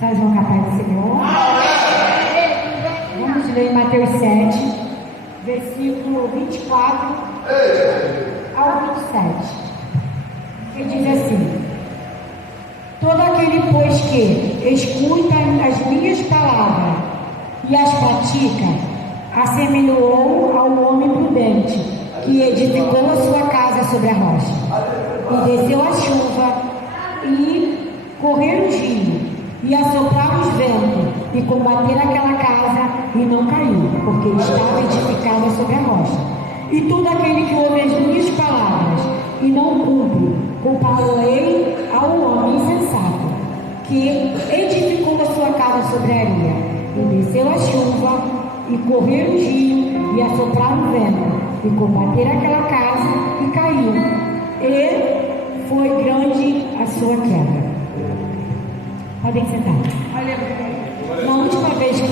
Sejam capazes do Senhor. Vamos ler Mateus 7, versículo 24 ao 27. Que diz assim: todo aquele, pois, que escuta as minhas palavras e as pratica, assemelhou ao homem prudente, que edificou a sua casa sobre a rocha. E desceu a chuva, e correram os rios, e assopraram os ventos, e combateram aquela casa, e não caiu, porque estava edificada sobre a rocha. E todo aquele que ouve as minhas palavras e não cumpre, compará-lo-ei ao homem insensato, que edificou a sua casa sobre a areia. E desceu a chuva, e correram os rios, e assopraram o vento, e combateram aquela casa, e caiu. E foi grande a sua queda. Podem sentar. Na última vez que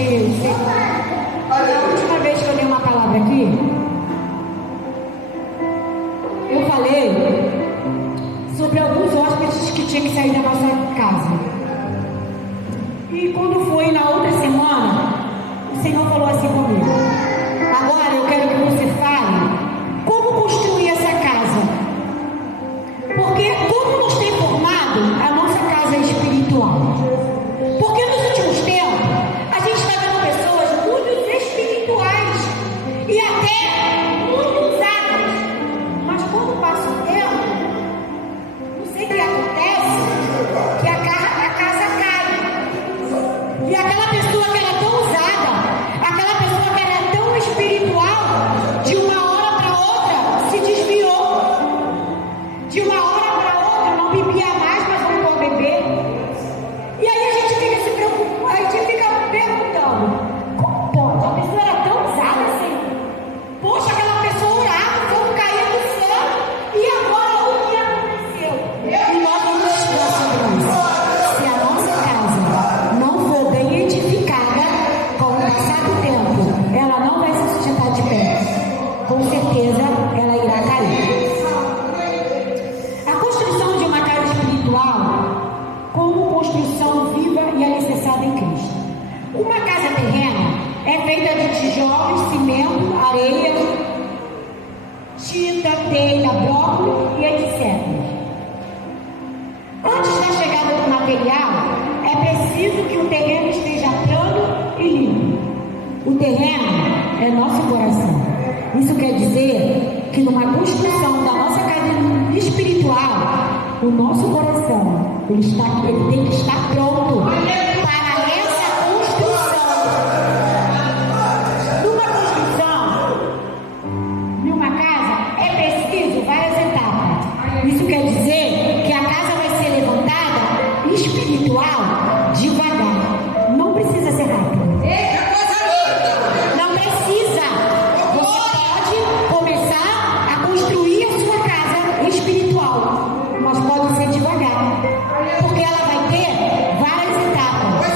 eu dei uma palavra aqui, eu falei sobre alguns hóspedes que tinham que sair da nossa casa. E quando foi na outra semana, o Senhor falou assim comigo: agora eu quero que você fale como construir essa casa. Porque como nos tem formado a nossa casa espiritual. Porque nos últimos tempos, a gente está vendo pessoas muito espirituais e até muito usadas. Mas quando passa o tempo, não sei o que acontece, que a casa cai. E aquela pessoa que era tão usada, aquela pessoa que era tão espiritual, de uma hora para outra se desviou. De uma hora para outra não bebia mais, mas voltou a beber. E aí a gente fica se preocupando, a gente fica perguntando: como pode? A pessoa era tão usada assim. Poxa, aquela pessoa orava, o fogo caía do céu, e agora o que aconteceu? E nós vamos estudar sobre isso. Se a nossa casa não for bem edificada, com o passar do tempo, ela não vai se sustentar de pé. Com certeza ela irá cair. A construção de uma casa espiritual, como construção viva e alicerçada em Cristo. Uma casa terrena é feita de tijolos, cimento, areia, tinta, telha, bloco e etc. Antes da chegada do material, é preciso que o terreno esteja plano e limpo. O terreno é nosso coração. Isso quer dizer que numa construção da nossa casa espiritual, o nosso coração ele tem que estar pronto para essa construção. Numa construção de uma casa é preciso várias etapas. Isso quer dizer que a casa vai ser levantada espiritual devagar. Não precisa ser rápido. Não precisa. Você pode começar a construir a sua casa espiritual, mas pode ser devagar, porque ela vai ter várias etapas.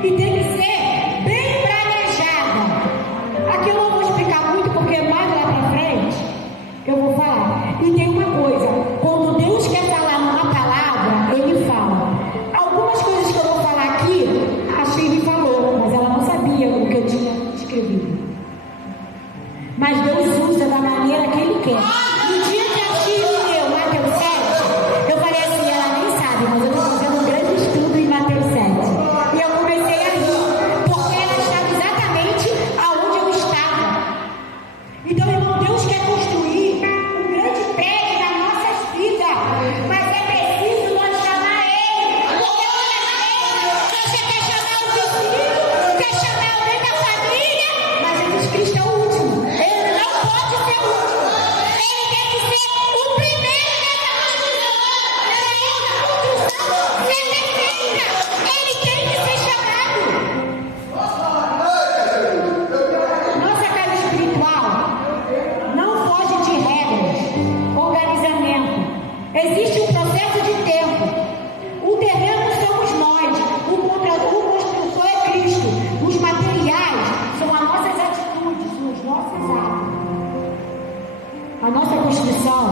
E tem que ser bem planejada. Aqui eu não vou explicar muito, porque mais lá pra frente eu vou falar. E tem uma coisa, quando Deus quer falar uma palavra, Ele fala. Algumas coisas que eu vou falar aqui, a Shirley falou, mas ela não sabia o que eu tinha escrevido. Mas Deus usa da maneira que Ele quer. No dia que a Shirley leu Mateus 7, eu falei assim, ela nem sabe, mas eu estou fazendo um grande estudo em Mateus 7. E eu comecei a rir, porque ela estava exatamente aonde eu estava. Então, irmão, Deus quer construir um grande prédio nas nossas vidas, mas é preciso nós chamar Ele. Porque você quer chamar o vizinho, quer chamar alguém da família, mas Jesus Cristo é o último. Ele não pode ser o último. Ele tem que ser o primeiro nessa construção. Ele tem que ser chamado. Nossa casa espiritual não foge de regras, organizamento. Existe um processo de tempo. O terreno somos nós, o construtor é Cristo. Os materiais são as nossas atitudes, os nossos atos. A nossa construção,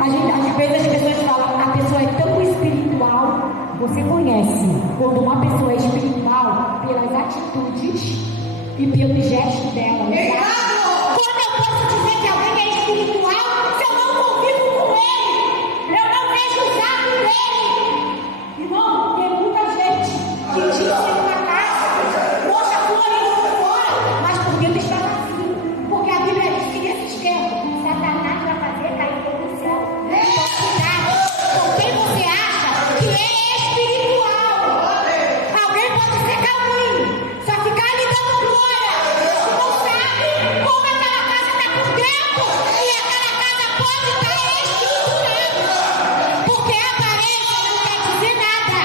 às vezes as pessoas falam, a pessoa é tão espiritual. Você conhece quando uma pessoa é espiritual pelas atitudes e pelos gestos dela. Quando eu posso dizer que alguém é espiritual se eu não convivo com ele? Eu não vejo os atos dele. Irmão, tem muita gente que diz em uma casa, mostra a flor ali por fora, mas por dentro está vazio. Porque a Bíblia diz que nesses tempos, Satanás vai fazer cair todo o céu. Então, cuidado com quem você acha que ele é espiritual. Alguém pode ser calminho, só ficar lhe dando glória. Não sabe como aquela casa está por dentro. E aquela casa pode estar estruturada. Porque a aparência não quer dizer nada.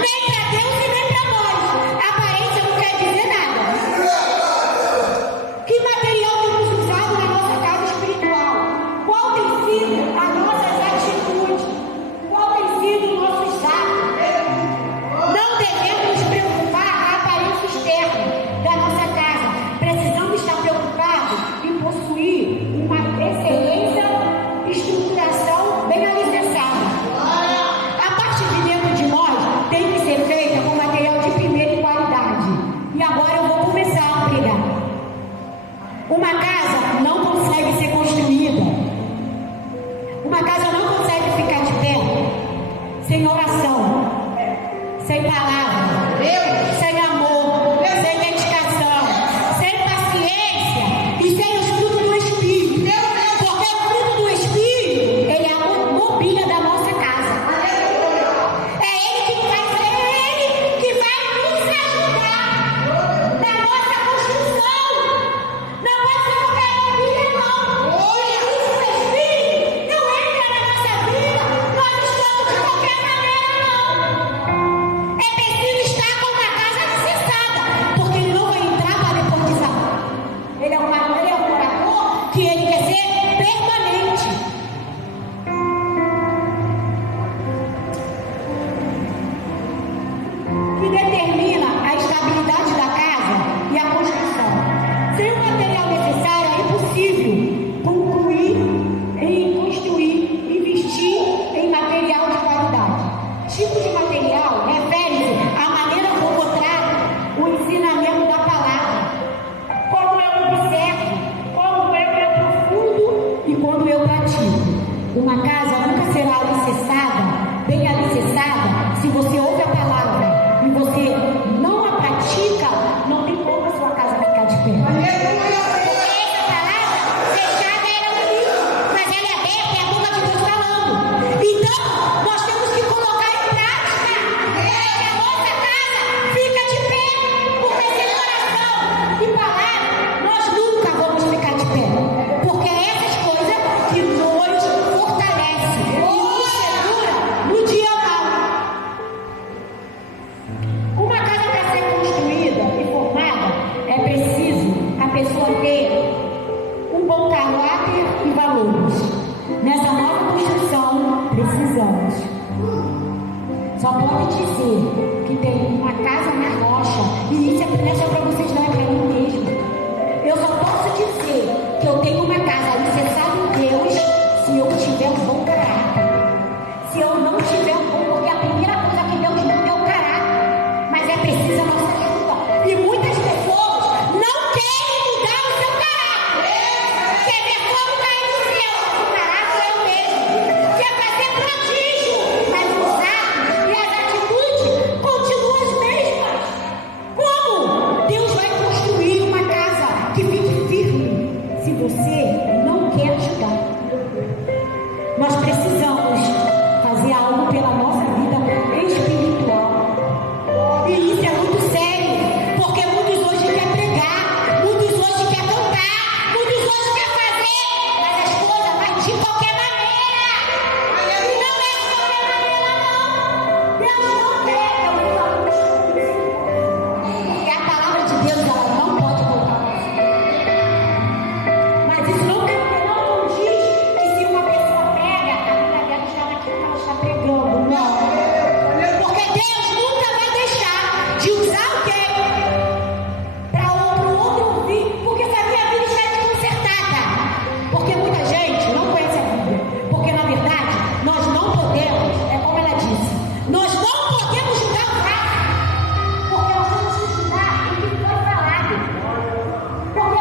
Nem para Deus e nem para nós. A aparência não quer dizer nada. Que material temos usado na nossa casa espiritual? Qual tem sido as nossas atitudes? Qual tem sido os nossos atos? Não devemos nos preocupar com a aparência externa da nossa casa. Precisamos estar preocupados em possuir uma excelência, estruturação bem alicerçada. A parte de dentro de nós tem que ser feita com material de primeira qualidade. E agora eu vou começar a pregar. Uma casa não consegue ser construída. Uma casa não consegue ficar de pé sem oração, sem palavra, sem amor, sem dedicação, sem paciência e sem o fruto do Espírito. Porque o fruto do Espírito, ele é a mobília da nossa casa. É ele que vai nos ajudar na nossa construção. Não pode ser qualquer mobília, não. Jesus, o Espírito, não entra na nossa vida. Nós estamos de qualquer maneira, não. É preciso estar com uma casa alicerçada, porque ele não vai entrar para depois desabar. Ele é um morador que ele quer ser permanente. Que determina a estabilidade da casa e a construção. Sem o material necessário é impossível concluir em construir, investir em material de qualidade. Tipo de material refere-se à maneira como eu trato o ensinamento da palavra, como eu observo, como eu aprofundo e como eu pratico. Uma casa nunca será alicerçada, bem alicerçada, se você ouve a palavra e você não a pratica, não tem como a sua casa ficar de pé. Porque essa palavra fechada era um livro, mas ela é aberta, é a boca de Deus falando. Então, nós temos que colocar em prática. Que a nossa casa fica de pé, porque sem oração e palavra, nós nunca vamos ficar de pé. Porque é essas coisas que nos fortalecem e nos segura no dia mal. Uma casa para ser construída e formada, é preciso a pessoa ter um bom caráter e valores. Nessa nova construção, precisamos. Só pode dizer que tem uma casa na rocha não é só para vocês, não, é para mim mesmo. Eu só posso dizer que eu tenho uma casa alicerçada em Deus se eu tiver um bom caráter. Se eu não tiver um bom, porque a primeira coisa que Deus não deu é o caráter, mas é preciso a nossa ajuda. E muitas pessoas não querem mudar o seu caráter. Quer ver como cair no céu? O caráter é o mesmo. Quer fazer prodígio, mas os atos e as atitudes continuam as mesmas. Como? Deus vai construir uma casa que fique firme se você não quer ajudar. Nós precisamos fazer algo pela nossa vida espiritual. E isso é muito sério, porque muitos hoje querem pregar, muitos hoje querem cantar, muitos hoje querem fazer, mas as coisas vão de qualquer maneira. E não é de qualquer maneira, não. Deus não quer. Porque a palavra de Deus, ela não pode voltar. Mas isso não diz que se uma pessoa pega, a vida dela está naquilo que ela está pregando. Não. Porque Deus nunca vai deixar de usar alguém para o outro ouvir, porque sabia, a vida está desconcertada. Porque muita gente não conhece a Bíblia. Porque na verdade, nós não podemos, é como ela disse, nós não podemos julgar o fato, porque nós temos que estudar o que foi falado. Porque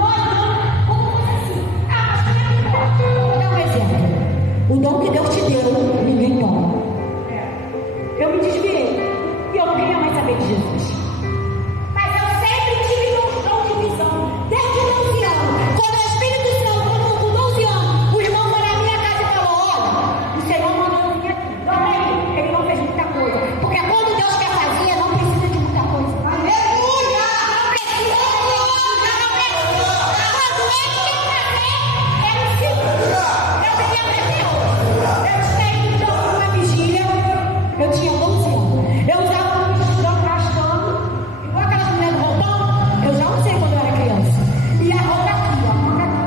nós não, como fosse assim, mas como é que pode? Vou dar um exemplo. O dom que Deus te deu, ninguém toma. Eu me desviei e eu não queria mais saber de Jesus. Mas eu sempre tive um dom de visão. Desde 12 anos. Quando o Espírito Santo, com 12 anos, o irmão foi na minha casa e falou: olha, o Senhor mandou eu vir aqui. Olha aí, ele não fez muita coisa. Porque quando Deus quer fazer, não precisa de muita coisa. Aleluia! Não precisa de muita coisa. Quando ele quer fazer, é simples. Eu queria aprender hoje. Eu sei que uma vigília. Eu tinha 12 anos. Eu usava um vestidão gastando, igual aquelas mulheres do roupão. Eu já usei quando eu era criança. E a roupa aqui, ó, roupa aqui.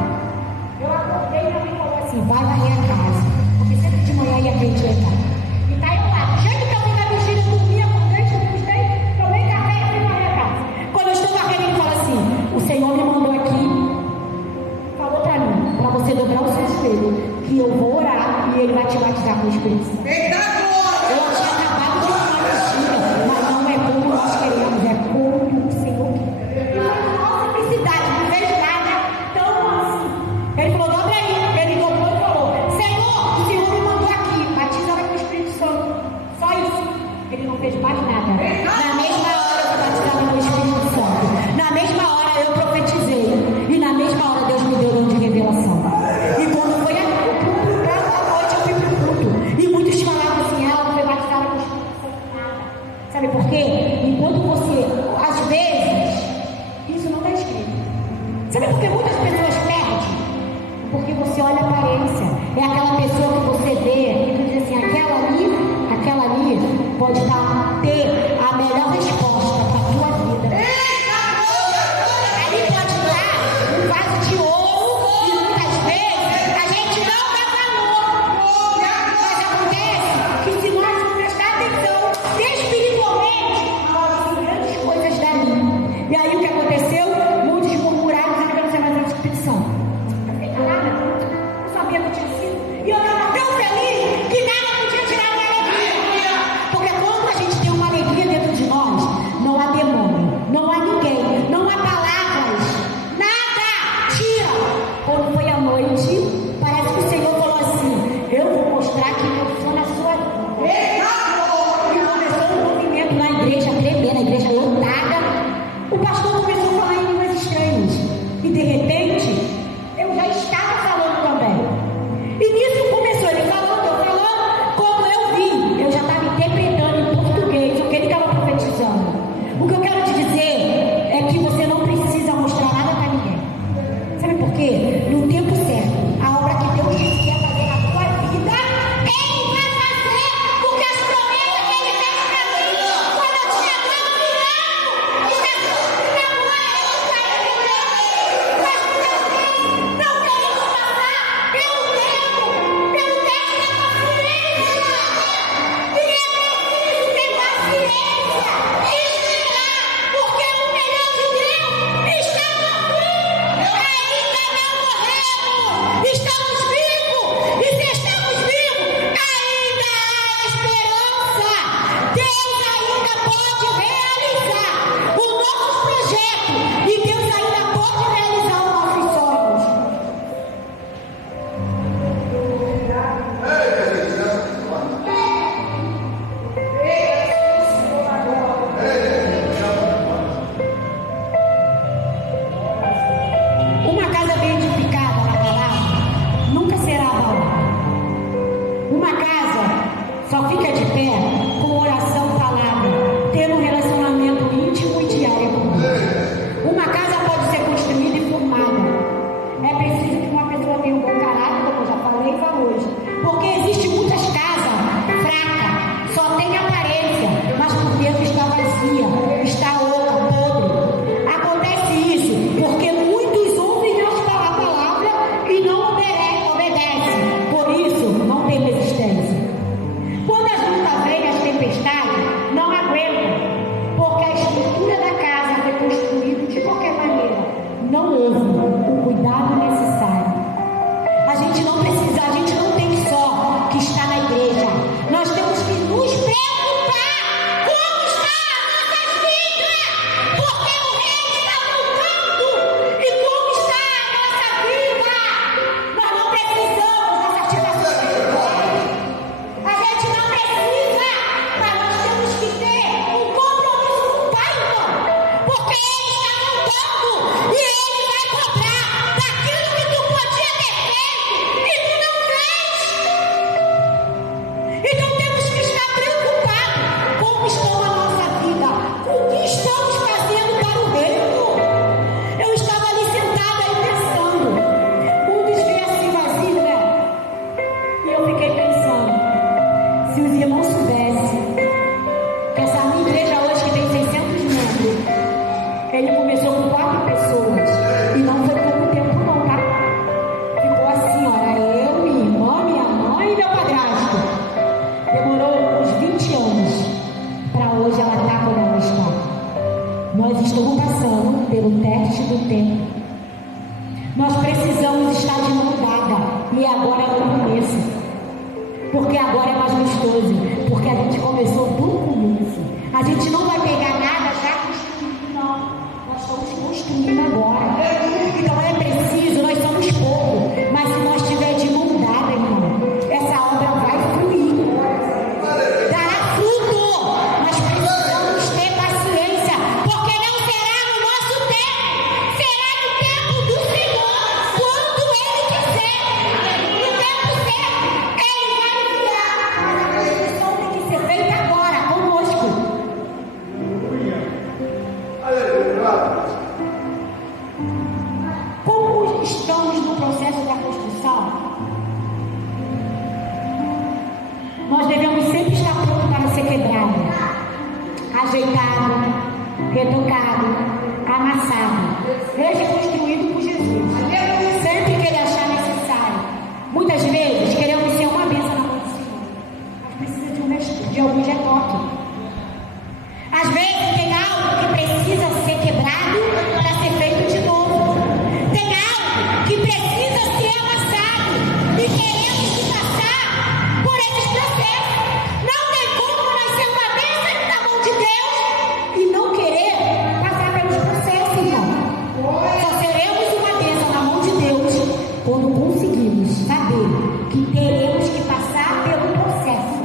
Eu acordei e minha mãe falou assim: vai varrer a casa. Porque sempre de manhã ia gente lá em casa. E tá eu lá. Do jeito que eu fui na vigília, eu dormia com dente, gostei, tomei café e fui varrer a casa. Quando eu estou varrendo, ele fala assim: o Senhor me mandou aqui, falou pra mim, pra você dobrar o seu joelho, que eu vou orar e ele vai te batizar com o Espírito Santo. Eu tinha acabado de falar mentira, mas não é como nós queremos, é como o Senhor quer. Nossa felicidade, não vejo nada tão assim. Ele falou: dobra aí. Ele dobrou e falou: Senhor, o Senhor me mandou aqui, batiza com o Espírito Santo. Só isso. Ele não fez mais nada. Na mesma hora eu fui batizada com o Espírito Santo. Na mesma hora eu profetizei. E na mesma hora Deus me deu o dom de revelação. E quando foi a noite, eu fui pro culto. E muitos falavam assim: ela não foi batizada com o Espírito Santo, nada. Sabe por quê? Enquanto você, às vezes, isso não está escrito. Sabe por que muitas pessoas perdem? Porque você olha a aparência. É aquela pessoa que você vê e tu diz assim: aquela ali pode ter a melhor resposta para a tua vida. Ali pode estar um vaso de ouro e muitas vezes a gente não dá valor. Mas acontece que se nós não prestar atenção espiritualmente, nós vemos grandes coisas dali. E aí o que aconteceu? Muitos murmuraram dizendo que eu não sei mais a Espírito Santo. Eu fiquei calada, não sabia que eu tinha sido. E eu estava tão feliz que nada podia tirar minha alegria. Porque quando a gente tem uma alegria dentro de nós, não há demônio, não há ninguém, não há palavras, nada tira. Quando foi à noite, parece que o Senhor falou assim: eu vou mostrar quem eu sou na sua vida. E começou um movimento na igreja, tremer na igreja lotada. O pastor começou a falar em línguas estranhas. E de repente, eu já estava falando também. E nisso começou ele falando, eu falando, como eu vi. Eu já estava interpretando em português o que ele estava profetizando. O que eu quero te dizer é que você não precisa mostrar nada para ninguém. Sabe por quê? No tempo certo, a obra que Deus quer fazer na tua vida, Ele vai fazer, porque as promessas que Ele fez para mim, quando eu tinha 12 anos, e Jesus me e Ele vai cobrar daquilo que tu podia ter feito e tu não fez. Então temos que estar preocupados com como está a nossa vida, com o que estamos fazendo para o reino. Eu estava ali sentada aí pensando, um desvio assim vazio, né? E eu fiquei pensando, se os irmãos soubessem que essa minha igreja hoje que tem 600 membros, ele começou com 4 pessoas e não foi pouco tempo não, tá? Ficou assim, olha, eu, minha irmã, minha mãe e meu padrasto. Demorou uns 20 anos para hoje ela estar como ela está. Nós estamos passando pelo teste do tempo. Nós precisamos estar de mão dada e agora é o começo. Porque agora é mais gostoso, porque a gente começou do começo. A gente não vai pegar nada já construído, não. Nós estamos construindo agora. Então é preciso, nós somos poucos, mas se nós tiver de mão dada, irmão, essa obra vai fluir. Dará fruto. Nós precisamos ter paciência, porque não será no nosso tempo, será no tempo do Senhor, quando Ele quiser. No tempo certo, Ele vai enviar. Mas a construção tem que ser feita agora, conosco. Como estamos no processo da construção, nós devemos sempre estar prontos para ser quebrado, ajeitado, retocado, amassado, reconstruído por Jesus, sempre que Ele achar necessário. Muitas vezes queremos ser uma bênção na mão do Senhor, mas precisa de algum retoque. Às vezes tem algo que precisa ser quebrado para ser feito de novo. Tem algo que precisa ser amassado e queremos que passar por esses processos. Não tem como nós ser uma bênção na mão de Deus e não querer passar pelos processos, irmão. Só seremos uma bênção na mão de Deus quando conseguimos saber que teremos que passar pelo processo,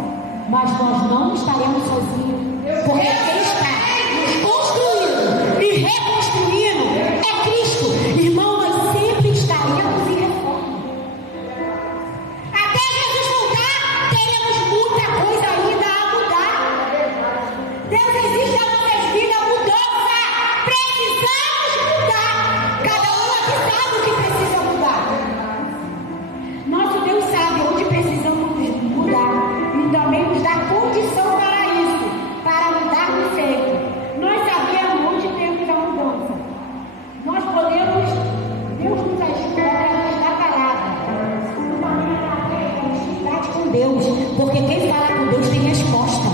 mas nós não estaremos sozinhos, porque quem está nos construindo e reconstruindo é Cristo. Irmão, nós sempre estaremos em reforma. Até Jesus voltar, teremos muita coisa ainda a mudar. Deus existe nas nossas vidas, mudança. Precisamos mudar. Cada um aqui sabe o que precisa mudar. Nosso Deus sabe onde precisamos mudar e também nos dá condição para isso, para mudar no sempre. Nós sabemos onde temos a mudança. Nós podemos, Deus nos ajuda através da palavra. E também através da intimidade com Deus, porque quem fala com Deus tem resposta.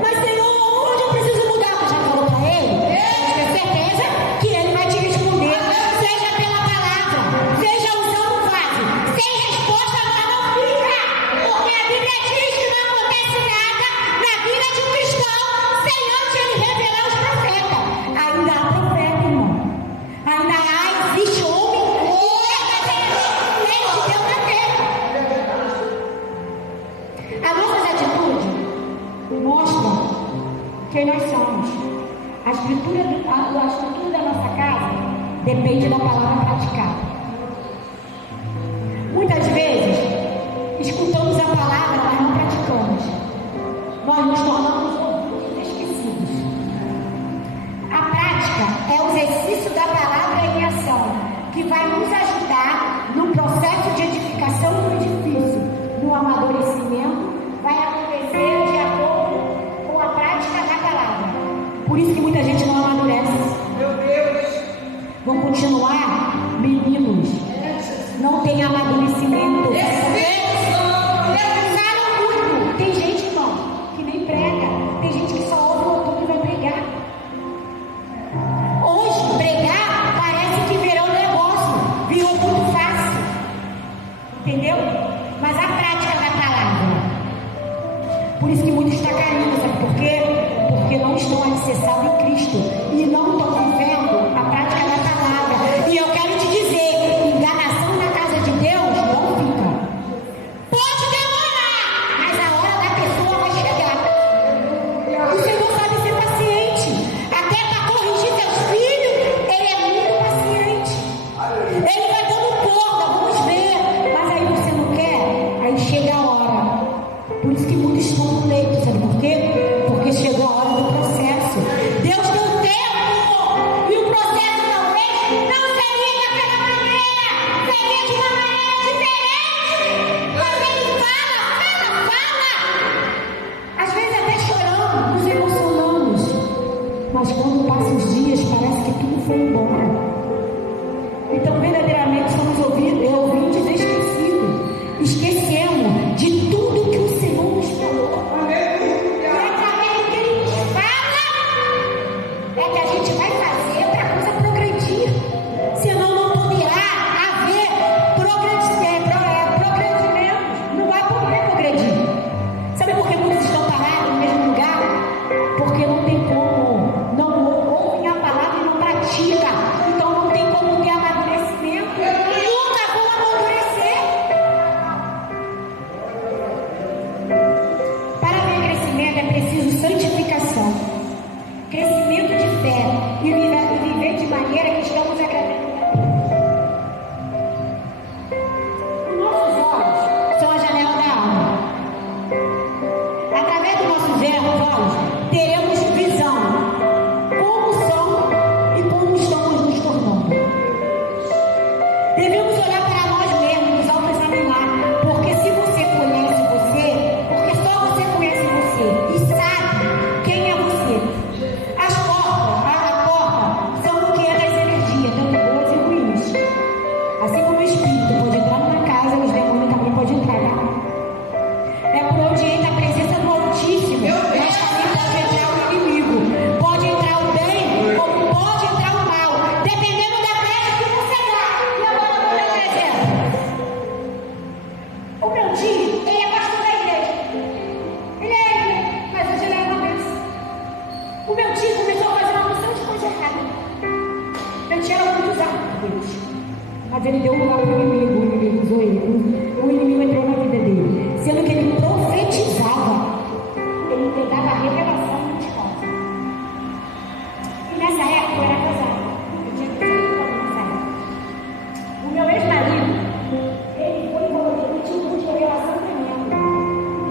Mas Senhor, onde eu preciso mudar? Você já falou para Ele? Pode ter certeza que Ele vai te responder. Seja pela palavra, seja usando frase. Sem resposta nós não fica. Porque a Bíblia diz que não acontece nada na vida de um cristão sem antes Ele revelar os profetas. Ainda há profeta, irmão. Ainda existe homem verdadeiramente de Deus na terra. As nossas atitudes mostram quem nós somos. A estrutura da nossa casa depende da palavra praticada. Muitas vezes escutamos a palavra, mas não praticamos. Nós nos tornamos ouvintes esquecidos. A prática é o exercício da palavra em ação, que vai nos ajudar no processo de edificação do edifício, no amadurecimento, vai acontecer de acordo com a prática da palavra. Por isso que muita gente não amadurece. Vão continuar meninos. Não tem amadurecimento. Pensaram muito. Tem gente, irmão, que nem prega. Tem gente que só ouve o autor que vai pregar. Hoje, pregar parece que virou negócio. Virou muito fácil. Entendeu? Mas a prática da palavra. Por isso que muitos estão caindo, sabe por quê? Porque não estão alicerçados em Cristo e não estão vivendo a prática da palavra. E eu quero te dizer, enganação na casa de Deus não fica. Pode demorar, mas a hora da pessoa vai chegar. O Senhor sabe ser paciente. Até para corrigir seus filhos, Ele nossos dias parece que tudo foi embora. Então, verdadeiramente, somos ouvintes esquecidos. Esquecemos de tudo que o Senhor nos falou. E através do que Ele nos fala, é que a gente vai fazer para a coisa progredir. Senão não poderá haver progredimento. Não vai poder progredir. Sabe por que muitos estão parados no mesmo lugar? Porque não tem como. Não ouvem a palavra e não pratica. Então não tem como ter amadurecimento. Nunca vão amadurecer. Para ver crescimento é preciso santificação, crescimento de fé e viver de maneira que estamos agradando. Os nossos olhos são a janela da alma. Através dos nossos olhos, teremos visão, como são e como estamos nos tornando. Devemos olhar para nós mesmos, nos autoexaminar, porque se você conhece você, porque só você conhece você e sabe quem é você. A porta são o que é das energias, tanto boas e ruins. Assim como o espírito pode entrar numa casa, os demônios também podem entrar lá. É por onde entra a presença do Altíssimo, mas também pode entrar o inimigo. Pode entrar o bem, como pode entrar o mal, dependendo da brecha que você dá. E agora eu vou dar um exemplo. O meu tio, ele é pastor da igreja. Mas hoje ele é uma vez. O meu tio começou a fazer uma porção de coisa errada. Meu tio era muito usado por Deus. Mas ele deu lugar para o inimigo, o inimigo usou ele. O inimigo entrou na vida dele. Sendo que ele profetizava, ele pegava a revelação de causa. E nessa época eu era casada. Eu tinha 18 anos nessa época. O meu ex-marido, ele tinha um monte de revelação tremenda.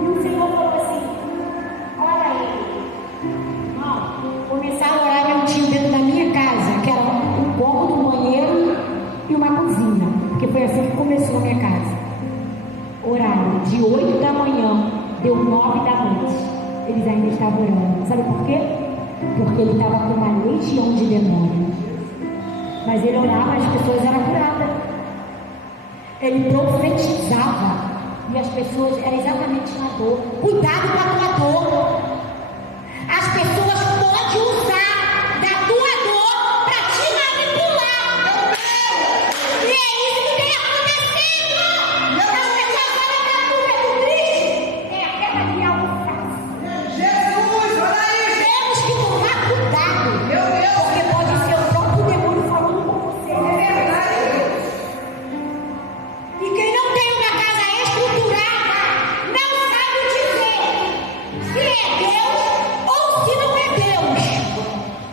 E o Senhor falou assim: olha ele, irmão, começaram a orar meu tio dentro da minha casa, que era um cômodo, um banheiro e uma cozinha, porque foi assim que começou a minha casa. Oraram de 8 da manhã, deu 9 da noite. Eles ainda estavam orando. Sabe por quê? Porque ele estava com uma legião de demônios. Mas ele orava, as pessoas eram curadas. Ele profetizava e as pessoas eram exatamente na dor. Cuidado com a tua dor. As pessoas podem usar da tua dor para te manipular. E é isso que tem acontecido. As pessoas falam que a culpa é do Cristo. É aquela que alcança. Jesus, olha aí. Temos que tomar cuidado. Porque pode ser o próprio demônio falando com você. É verdade. E quem não tem uma casa estruturada não sabe dizer se é Deus ou se não é Deus.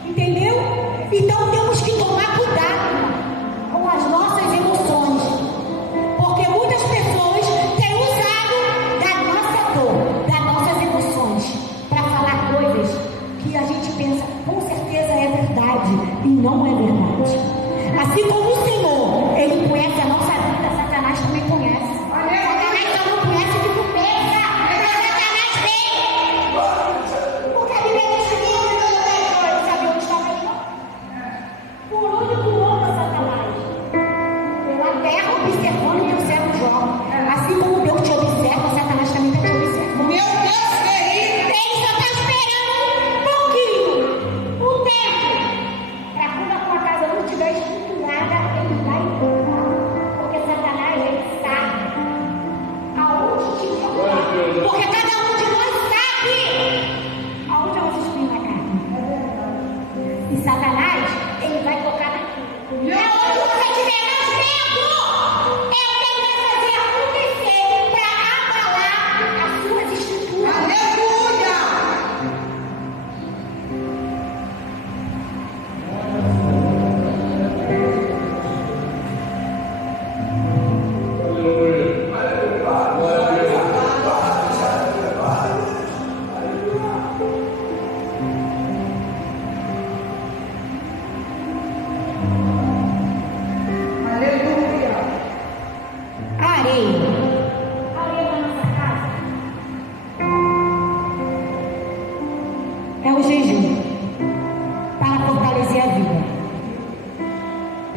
Entendeu? Então temos que tomar cuidado com as nossas emoções. Porque muitas pessoas têm usado da nossa dor, das nossas emoções, para falar coisas que a gente pensa, com certeza é verdade, e não é verdade. Assim como o Senhor, Ele conhece a nossa vida, Satanás também conhece. Satanás só não conhece o que tu pensa, mas Satanás tem. Porque a Bíblia diz que ele sabe onde estava ele? Por onde tu anda, Satanás? Pela terra, observando o teu servo Jó. Assim como Deus te observa, Satanás também está te observando. Meu Deus, querido! Ele só está esperando um pouquinho, um tempo, para quando a tua casa não estiver estruturada, ele vai encontrar. Porque Satanás, ele sabe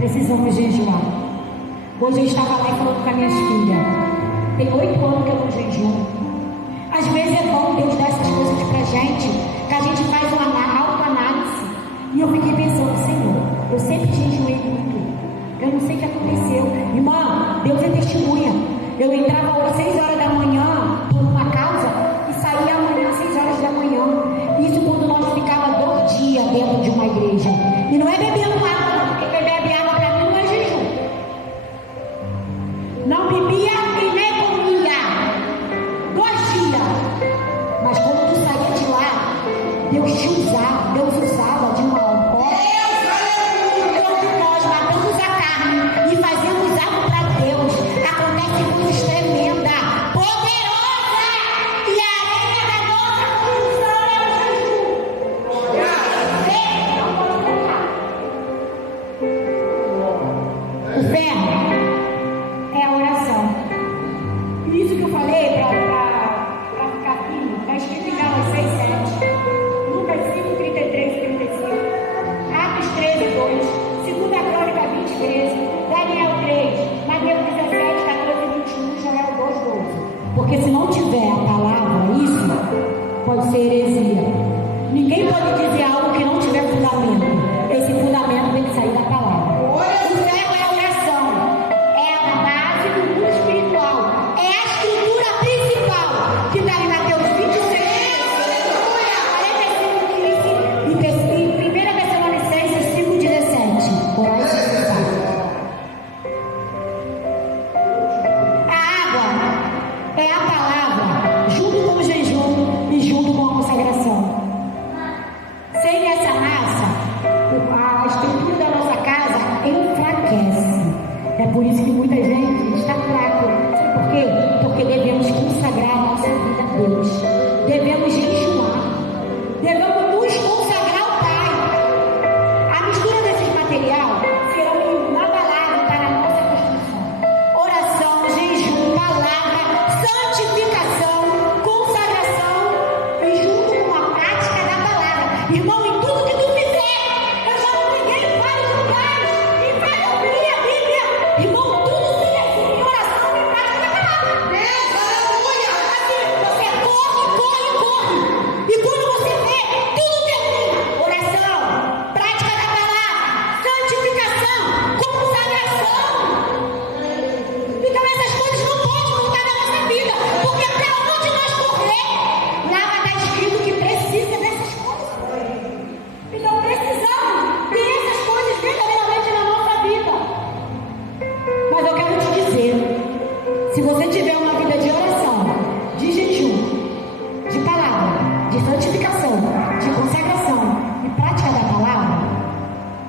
Precisamos jejuar. Hoje eu estava lá falando com as minhas filhas. Tem 8 anos que eu não jejuo. Às vezes é bom Deus dar essas coisas pra gente, que a gente faz uma autoanálise. E eu fiquei pensando, Senhor, eu sempre jejuei muito. Eu não sei o que aconteceu. Irmã, Deus é testemunha. Eu entrava às 6 horas da manhã por uma causa e saía amanhã às 6 horas da manhã. Isso quando nós ficávamos 2 dias dentro de uma igreja. E não é bebendo água, não, porque beber água para mim não é jejum. Não bebia e nem comia. 2 dias. Mas quando tu saía de lá, Deus te usava, Deus usava de uma forma. Quando nós matamos a carne e fazemos algo para Deus, acontece coisas tremendas, poderosa, e a areia da nossa condição é o jejum. O ferro é a oração. E isso que eu falei para ficar firme, está escrito em Gálatas 6:7, Lucas 5:33 e 35, Atos 13:2, 2 Crônica 20:13, Daniel 3, Mateus 17, 14 e 21, Joel 2:12. Porque se não tiver a palavra, isso pode ser heresia. Ninguém pode dizer algo que não tiver fundamento. Esse fundamento tem que sair da palavra. O ferro é a oração, é a base do mundo espiritual, é a estrutura principal que está em Mateus 26, 45, 15 e 1 Tessalonicenses 5:17. Orar e cessar. A água é a palavra, junto com o jejum e junto com a consagração. Sem essa massa, a estrutura da nossa casa enfraquece. É por isso que muita gente está fraco. Sabe por quê? Porque devemos consagrar a nossa vida a Deus. Devemos jejuar. Devemos nos consagrar ao Pai. A mistura desses material será inabalável para a nossa construção. Oração, jejum, palavra, santificação, consagração e junto com a prática da palavra. Irmão, em tudo que tu fizer, eu já preguei em vários lugares e vai ouvir a Bíblia. Irmão, tudo se resume em oração e prática da palavra. Aleluia! Assim, você corre. E quando você vê, tudo termina. Oração, prática da palavra, santificação, consagração. Então essas coisas não podem faltar na nossa vida, porque para onde nós correr, lá vai estar escrito que precisa dessas coisas. Então precisamos ter essas coisas verdadeiramente na nossa vida. Mas eu quero te dizer, se você tiver uma vida de oração, de jejum, de palavra, de santificação, de consagração e prática da palavra,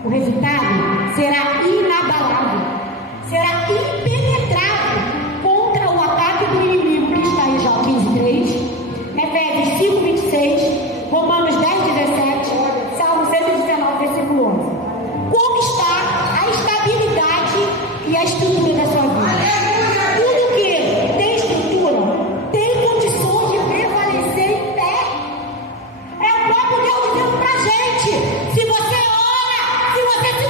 o resultado será inabalável, será impenetrável contra o ataque do inimigo que está em Jó 15:3, Efésios 5:26, Romanos 10:17, Salmo 119, versículo 11. Como está a estabilidade e a estrutura da sua vida? Tudo que tem estrutura tem condições de prevalecer em pé. É o próprio Deus dizendo pra gente: se você ora, se você se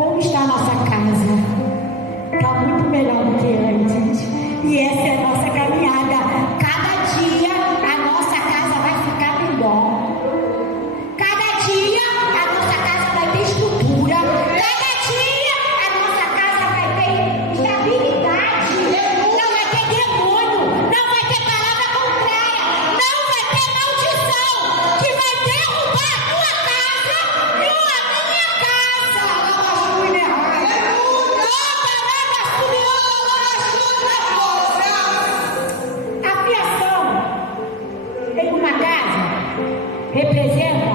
Como está a nossa casa? Está muito melhor do que antes. E essa é a nossa caminhada. Cada dia a nossa casa vai ficar melhor. Cada dia a nossa casa vai ter estrutura. Cada dia a nossa casa vai ter estabilidade. Não vai ter demônio. Não vai ter palavra contrária. Não vai ter maldição que vai derrubar a tua casa e a minha casa. A fiação em uma casa representa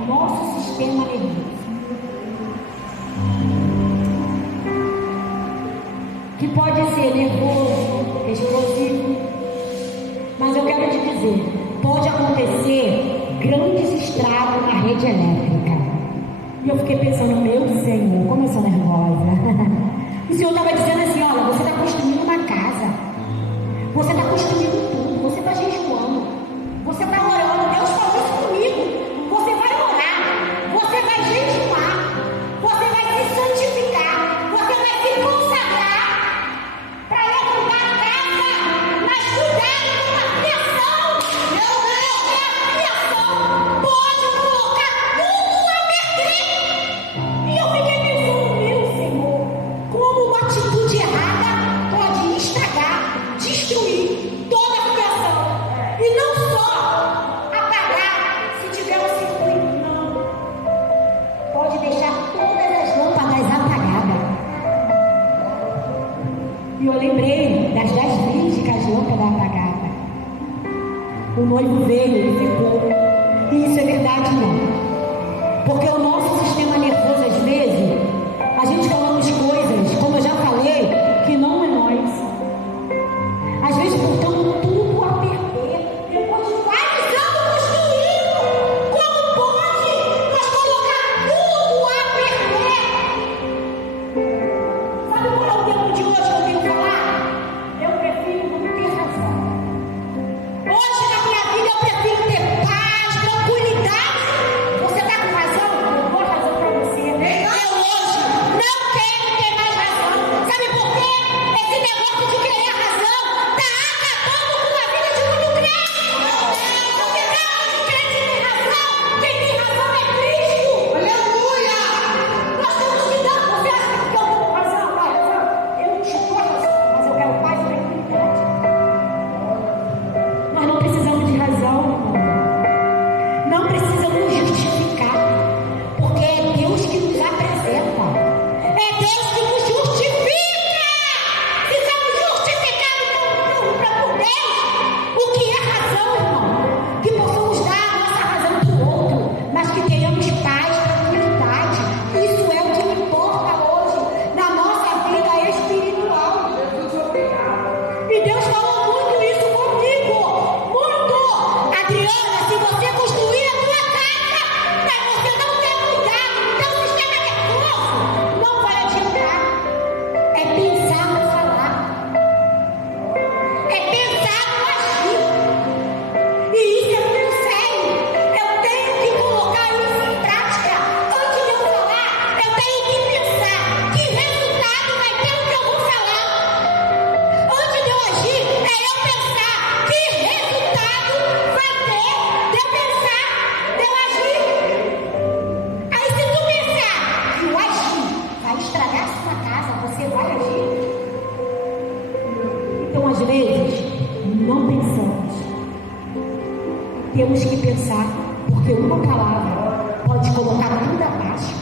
o nosso sistema nervoso, que pode ser nervoso, explosivo, mas eu quero te dizer, pode acontecer grandes estragos na rede elétrica. E eu fiquei pensando, meu Senhor, como eu sou nervosa. O Senhor estava dizendo assim, olha, você está construindo uma casa, você está construindo tudo, você está jejuando, você está orando, Deus falou isso comigo, você vai orar, você vai jejuar, você vai se santificar, você vai se consagrar para levantar a casa, mas cuidado com a fiação. Meu Deus, a fiação pode colocar tudo a perder. E eu fiquei pensando, meu Senhor, como uma atitude errada pode estragar, destruir toda a fiação. E não só apagar se tiver um circuito, não. Pode deixar todas as lâmpadas apagadas. E eu lembrei das 10 virgens com as lâmpadas apagadas. O noivo veio, ele ficou. E isso é verdade, não. Porque o nosso sistema nervoso, às vezes, a gente falamos coisas, como eu já falei, que não é nós. Às vezes botamos tudo a perder. Depois de vários anos construindo. Como pode nós colocar tudo a perder? Sabe qual é o tempo de hoje que eu tenho que falar? Eu prefiro não ter razão. Hoje na minha vida eu prefiro ter paz, tranquilidade. Você está com razão? Eu dou razão para você. Eu hoje não quero ter mais razão. Sabe por quê? Esse negócio de querer razão está acabando com a vida de muito crente. Porque cada crente tem razão. Quem tem razão é Cristo. Aleluia! Nós temos que dar. Você acha que eu dou razão? Vai, razão. Eu não te dou razão, mas eu quero paz e tranquilidade. Nós não precisamos de razão, irmão. Não precisamos justificar, porque é Deus que nos apresenta, é Deus que nos justifica. Se somos justificados por Deus, o que é razão, irmão? Que possamos dar a nossa razão para o outro, mas que tenhamos paz, tranquilidade. Isso é o que importa hoje na nossa vida espiritual. E Deus falou muito isso comigo, muito. Adriana, se você construir a tua casa, mas você não ter cuidado do teu sistema nervoso, não vai adiantar. É pensar no falar, é pensar no agir. E isso é muito sério. Eu tenho que colocar isso em prática. Antes de eu falar, eu tenho que pensar que resultado vai ter o que eu vou falar. Antes de eu agir, é eu pensar que resultado vai ter de eu pensar, de eu agir. Aí se tu pensar que o agir vai estragar a sua casa, você vai agir. Então, às vezes, não pensamos. Temos que pensar, porque uma palavra pode colocar tudo abaixo.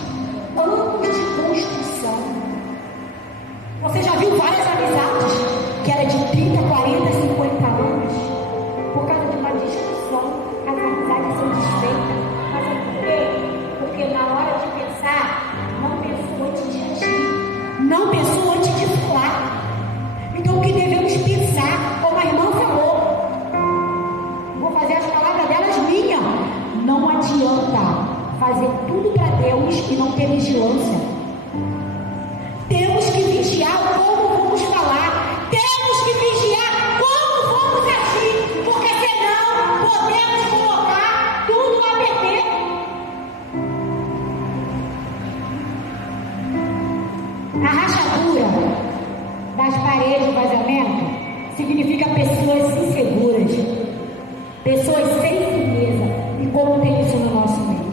Anos de construção. Você já viu várias amizades que era de 30, 40, 50 anos? Por causa de uma discussão, as amizades são desfeitas. Mas é por quê? Porque na hora de pensar, não pensou antes de agir. Não pensou antes de falar. Então o que devemos pensar, como a irmã falou, vou fazer as palavras delas minhas. Não adianta fazer tudo para Deus e não ter vigilância. Temos que vigiar como vamos falar. Temos que vigiar como vamos agir. Porque senão podemos colocar tudo a perder. A rachadura das paredes do vazamento significa pessoas inseguras, pessoas sem firmeza. E como tem isso no nosso meio?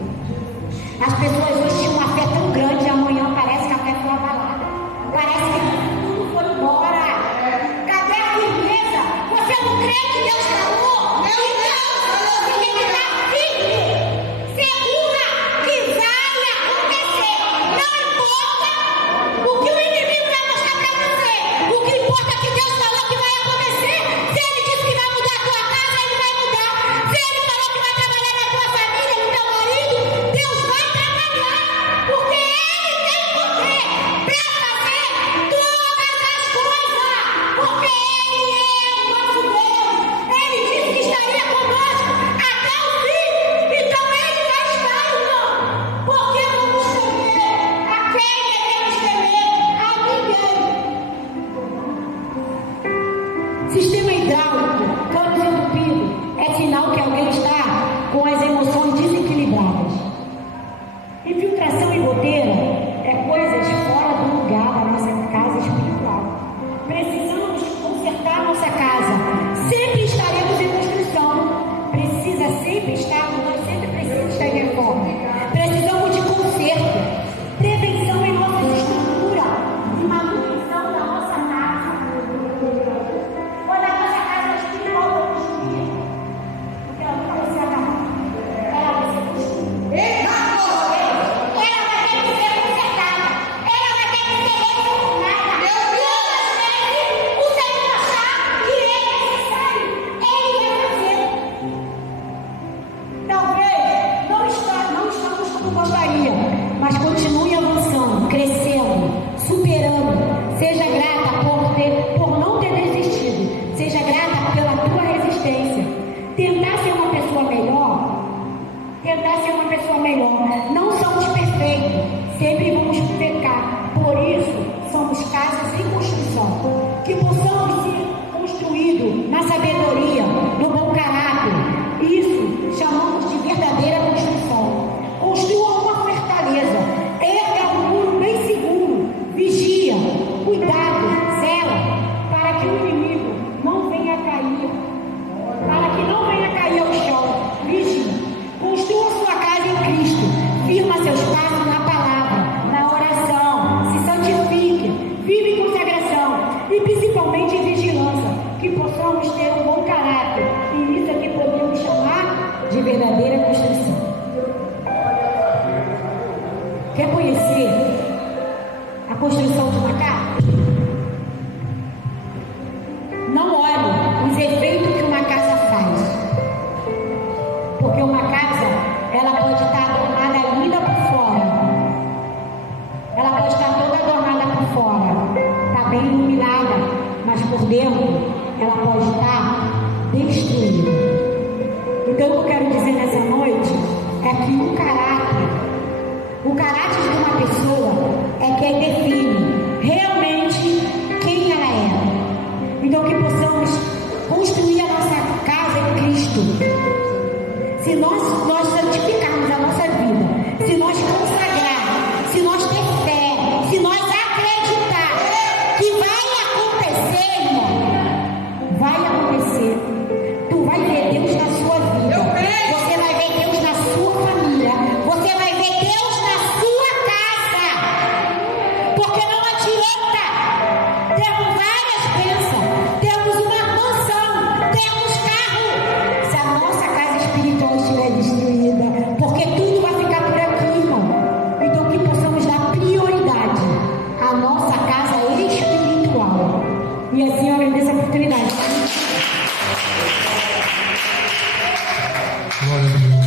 As pessoas hoje têm uma fé tão grande e amanhã parece que a fé foi abalada. Parece que tudo foi embora. Cadê a firmeza? Você não crê que Deus falou? Então, você tem que estar firme, segura, que vai acontecer. Não importa o que o inimigo vai mostrar para você. O que importa é que Deus falou que vai acontecer. Se Ele disse que vai mudar a tua casa, Ele vai mudar. Se Ele falou que vai trabalhar na tua família, no teu marido, Deus vai trabalhar. Porque Ele tem poder para fazer todas as coisas. Porque Ele é o nosso Deus. Ele disse que estaria conosco até o fim. Então Ele vai estar, irmão. Porque vamos temer. A quem devemos temer? A ninguém. Sistema hidráulico, canos entupidos, é sinal que alguém está com as emoções desequilibradas. Infiltração em goteira é coisas fora do lugar da nossa casa espiritual. Precisamos consertar nossa casa. Sempre estaremos em construção. Precisa sempre estar, nós sempre precisamos estar em reforma. Precisamos de conserto. Prevenção em nossa estrutura e manutenção da nossa casa. Quando a nossa casa espiritual for construída, porque ela nunca vai ser acabada, ela vai ser construída. Ela vai ter que ser consertada. Ela vai ter que ser reformada. Todas as vezes o Senhor achar que é necessário, Ele vai fazer. Talvez não estamos como gostaria, mas continue avançando, crescendo, superando. Seja grata por não ter desistido. Seja grata pela tua resistência. Tentar ser uma pessoa melhor. Não somos perfeitos. Sempre vamos pecar. Por isso, somos casas em construção. Que possamos ser construídos na sabedoria, no bom caráter. Isso chamamos de verdadeira construção. Construa uma fortaleza. Erga um muro bem seguro. Vigia, cuidado, zela, para que o inimigo não venha cair. Para que não venha cair ao chão. Vigia. Construa sua casa em Cristo. Firma seus passos na palavra, na oração. Se santifique. Vive em consagração. E principalmente em vigilância. Que possamos ter um bom caráter. E isso é que podemos chamar de verdadeira construção. Quer conhecer a construção de uma casa? Não olhe os efeitos que uma casa faz. Porque uma casa, ela pode estar adornada linda por fora. Ela pode estar toda adornada por fora. Está bem iluminada. Mas por dentro, ela pode estar destruída. Então, o que eu quero dizer nessa noite é que o caráter de uma pessoa é quem define realmente quem ela é. Então, que possamos construir a nossa casa em Cristo. Se nós santificarmos a nossa vida, se nós consagrar, se nós ter fé, se nós acreditar que vai acontecer, irmão, vai acontecer. Tu vai ver Deus na sua vida. Você vai ver Deus na sua família. Você vai ver Deus na sua casa. Porque não adianta. Temos várias bênçãos. Temos uma mansão. Temos carro. Se a nossa casa espiritual estiver destruída, porque tudo vai ficar por aqui, irmão. Então que possamos dar prioridade à nossa casa espiritual. E assim eu agradeço a oportunidade. Glória a Deus.